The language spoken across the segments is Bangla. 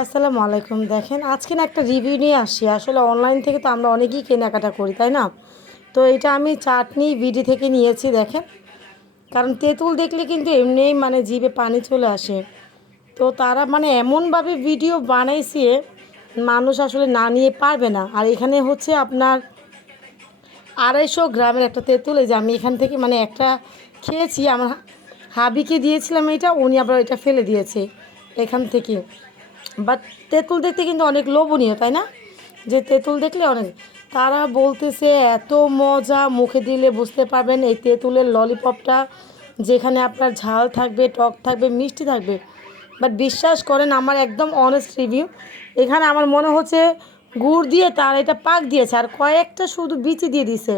আসসালামু আলাইকুম। দেখেন আজকে না একটা রিভিউ নিয়ে আসি। আসলে অনলাইন থেকে তো আমরা অনেকেই কেনাকাটা করি, তাই না? তো এটা আমি চাটনি বিডি থেকে নিয়েছি দেখেন। কারণ তেঁতুল দেখলে কিন্তু এমনিই মানে জিভে পানি চলে আসে। তো তারা মানে এমনভাবে ভিডিও বানাইছে মানুষ আসলে না নিয়ে পারবে না। আর এখানে হচ্ছে আপনার 250 গ্রামের একটা তেঁতুল, এই যে আমি এখান থেকে মানে একটা খেয়েছি, আমার হাবিকে দিয়েছিলাম এটা, উনি আবার এটা ফেলে দিয়েছে এখান থেকে। বাট তেঁতুল দেখতে কিন্তু অনেক লোভনীয়, তাই না? যে তেঁতুল দেখলে অনেক, তারা বলতেছে এত মজা, মুখে দিলে বুঝতে পারবেন এই তেঁতুলের ললিপপটা, যেখানে আপনার ঝাল থাকবে, টক থাকবে, মিষ্টি থাকবে। বাট বিশ্বাস করেন, আমার একদম অনেস্ট রিভিউ, এখানে আমার মনে হচ্ছে গুড় দিয়ে তার এটা পাক দিয়েছে আর কয়েকটা শুধু বিচি দিয়ে দিছে।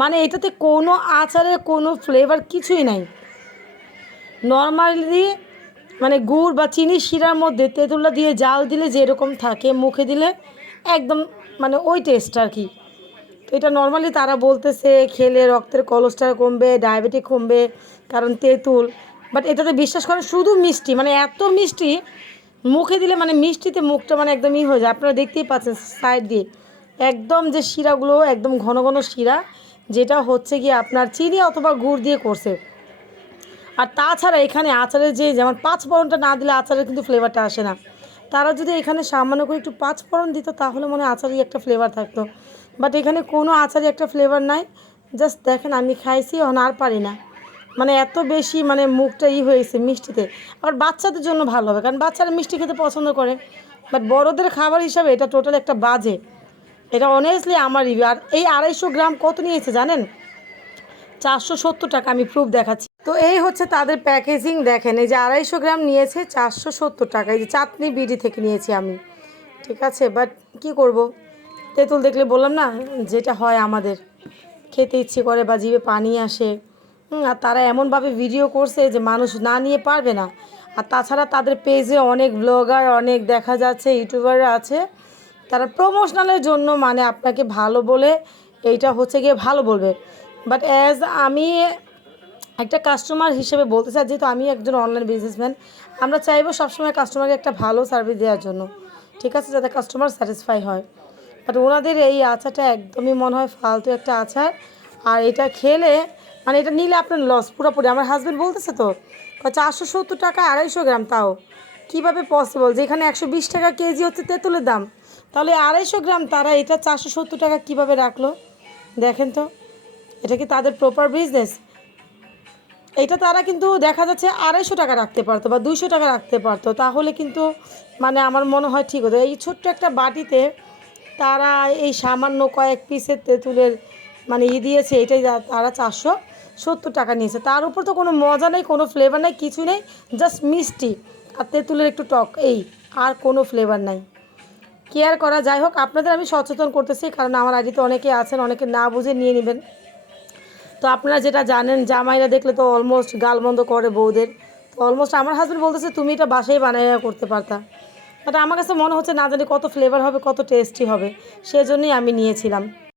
মানে এটাতে কোনো আচারের কোনো ফ্লেভার কিছুই নাই। নর্মালি মানে গুড় বা চিনি শিরার মধ্যে তেঁতুলটা দিয়ে জাল দিলে যেরকম থাকে, মুখে দিলে একদম মানে ওই টেস্ট আর কি। তো এটা নর্মালি তারা বলতেছে খেলে রক্তের কোলেস্টেরল কমবে, ডায়াবেটিক কমবে, কারণ তেঁতুল। বাট এটাতে বিশ্বাস করেন শুধু মিষ্টি, মানে এত মিষ্টি, মুখে দিলে মানে মিষ্টিতে মুখটা মানে একদম হয়ে যায়। আপনারা দেখতেই পাচ্ছেন সাইড দিয়ে একদম যে শিরাগুলো একদম ঘন ঘন শিরা, যেটা হচ্ছে গিয়ে আপনার চিনি অথবা গুড় দিয়ে করছে। আর তাছাড়া এখানে আচারের যে যেমন পাঁচ ফোড়নটা না দিলে আচারের কিন্তু ফ্লেভারটা আসে না। তারা যদি এখানে সামান্য করে একটু পাঁচ ফোড়ন দিত তাহলে মনে হয় আচারই একটা ফ্লেভার থাকতো। বাট এখানে কোনো আচারই একটা ফ্লেভার নাই। জাস্ট দেখেন আমি খাইছি, এখন আর পারি না। মানে এত বেশি মানে মুখটা হয়েছে মিষ্টিতে। আবার বাচ্চাদের জন্য ভালো হবে, কারণ বাচ্চারা মিষ্টি খেতে পছন্দ করে। বাট বড়োদের খাবার হিসাবে এটা টোটাল একটা বাজে। এটা অনেস্টলি আমার রিভিউ। আর এই 250 গ্রাম কত নিয়েছে জানেন? 470 টাকা। আমি প্রুফ দেখাচ্ছি। তো এই হচ্ছে তাদের প্যাকেজিং, দেখেন এই যে 250 গ্রাম নিয়েছে 470 টাকা। এই যে চাটনি বিডি থেকে নিয়েছি আমি, ঠিক আছে। বাট কি করব, তেঁতুল দেখলে বললাম না, যেটা হয় আমাদের খেতে ইচ্ছে করে বা জিভে পানি আসে। আর তারা এমনভাবে ভিডিও করছে যে মানুষ না নিয়ে পারবে না। আর তাছাড়া তাদের পেজে অনেক ব্লগার, অনেক দেখা যাচ্ছে ইউটিউবাররা আছে, তারা প্রমোশনালের জন্য মানে আপনাকে ভালো বলে এইটা হচ্ছে গিয়ে ভালো বলবে। বাট অ্যাজ আমি একটা কাস্টমার হিসেবে বলতে চাই, যেহেতু আমি একজন অনলাইন বিজনেসম্যান, আমরা চাইবো সবসময় কাস্টমারকে একটা ভালো সার্ভিস দেওয়ার জন্য, ঠিক আছে, যাতে কাস্টমার স্যাটিসফাই হয়। বাট ওনাদের এই আচারটা একদমই মনে হয় ফালতু একটা আচার। আর এটা খেলে মানে এটা নিলে আপনার লস পুরোপুরি। আমার হাজব্যান্ড বলতেছে তো 470 টাকা 250 গ্রাম, তাও কীভাবে পসিবল, যেখানে 120 টাকা কেজি হচ্ছে তেঁতুলের দাম, তাহলে 250 গ্রাম তারা এটা 470 টাকা কীভাবে রাখলো? দেখেন তো, এটা কি তাদের প্রপার বিজনেস? এটা তারা কিন্তু দেখা যাচ্ছে 250 টাকা রাখতে পারতো বা 200 টাকা রাখতে পারতো, তাহলে কিন্তু মানে আমার মনে হয় ঠিক হতো। এই ছোট্ট একটা বাটিতে তারা এই সামান্য কয়েক পিসের তেঁতুলের মানে দিয়েছে, এটাই তারা 470 টাকা নিয়েছে। তার উপর তো কোনো মজা নেই, কোনো ফ্লেভার নেই, কিছু নেই, জাস্ট মিষ্টি আর তেঁতুলের একটু টক, এই আর কোনো ফ্লেভার নাই। কেয়ার করা, যাই হোক, আপনাদের আমি সচেতন করতেছি, কারণ আমার আইডিতে অনেকে আছেন, অনেকে না বুঝে নিয়ে নেবেন। তো আপনারা যেটা জানেন, জামাইরা দেখলে তো অলমোস্ট গালমন্দ করে বউদের। তো অলমোস্ট আমার হাজব্যান্ড বলতেছে তুমি এটা বাসায় বানিয়ে করতে পারতা। বাট আমার কাছে মনে হচ্ছে না জানি কত ফ্লেভার হবে, কত টেস্টি হবে, সেজন্যই আমি নিয়েছিলাম।